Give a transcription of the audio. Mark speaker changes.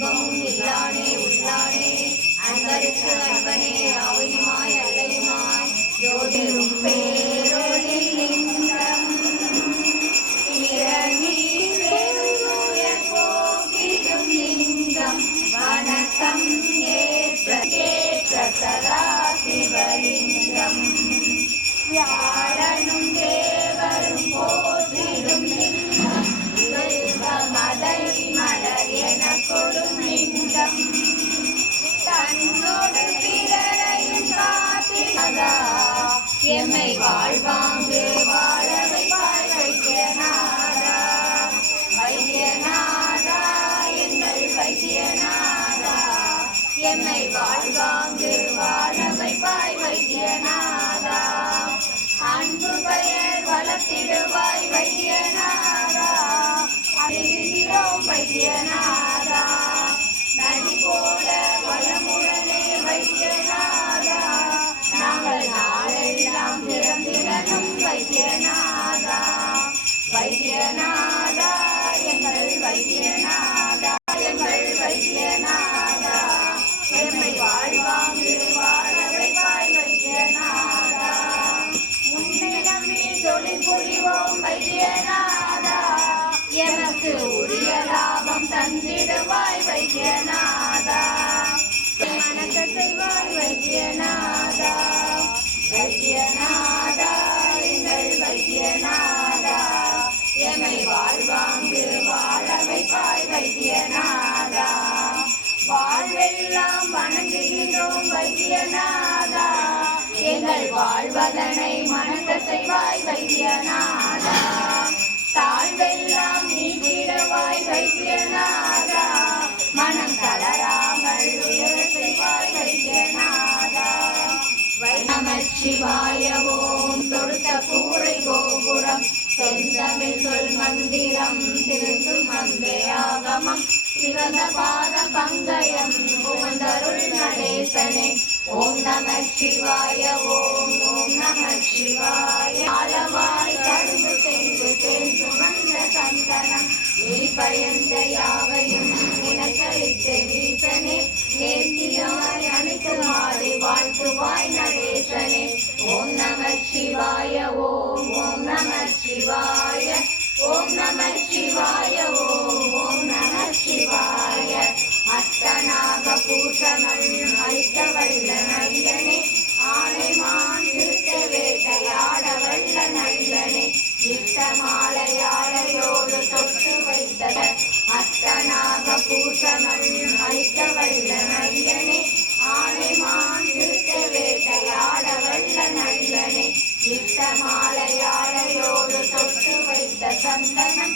Speaker 1: ഇമ്പമും വണക്കം സദാ ശിവലിംഗം വ്യാഴ காத்திடதா எம்மை வாழ்வாங்கு வாழ வைப்பாய் வைத்தியநாதா வைத்தியநாதா எங்கள் வைத்தியநாதா. எம்மை வாழ்வாங்கு வாழ வைப்பாய் வைத்தியநாதா அன்பு பெயர் வளர்த்திடுவாய் வைத்தியநாதா. அறிகிறோம் வைத்தியநாதா. வைத்தியநாதா வைத்தியநாதா எங்கள் வைத்தியநாதா எங்கள் வைத்தியநாதா. எம்மை வாழ்வாங்கு வாழ வைப்பாய் வைத்தியநாதா. உன்னை நம்பி தொழில் புரிவோம் வைத்தியநாதா. எனக்கு உரிய லாபம் தந்திடுவாய் வைத்தியநாதா. மனக்க செய்வாய் வைத்தியநாதா. வைத்தியநாதா வாழ்வெல்லாம் வணங்குகின்றோம் வைத்தியநாதா எங்கள் வாழ்வதனை மணக்க செய்வாய் வைத்தியநாதா தாழ்வெல்லாம் நீக்கிடவாய் வைத்தியநாதா மனம் தளராமல் உயர செய்வாய் வைத்தியநாதா வைநமச்சிவாய ஓம் செந்தமிழ் சொல் மந்திரம் திருந்து மந்தேயாகமம் சிவந்த பாத பங்கயம் புகந்தருள் நடேசனே. ஓம் நம சிவாய ஓம் ஓம் நம சிவாய. ஆலவாய் கரும்பு சென்று தேன் சுமந்த சந்தனம். நீ பயந்த யாவையும் நினைக்களித்த வீசனே நேர்த்தியாய் அனைத்து மாறி வாழ்த்துவாய் நடேசனே. ஓம் நம சிவாய ஓம் ஓம் சிவாய ஓம் நம சிவாய ஓம் ஓம் நம சிவாய. அத்தனாக பூஷணம் அளித்த வல்ல நல்லனே ஆனை மான் திருத்த வேட்டையாட வல்ல நல்லனே இட்ட மாலையாளையோடு தொட்டு வைத்தவர். அத்தனாக பூஷணம் அளித்த வல்ல நல்லனே ஆனை மான் திருத்த வேட்டையாட வல்ல நல்லனே இட்ட மாலையாளையோடு தொட்டு வைத்த சந்தனம்.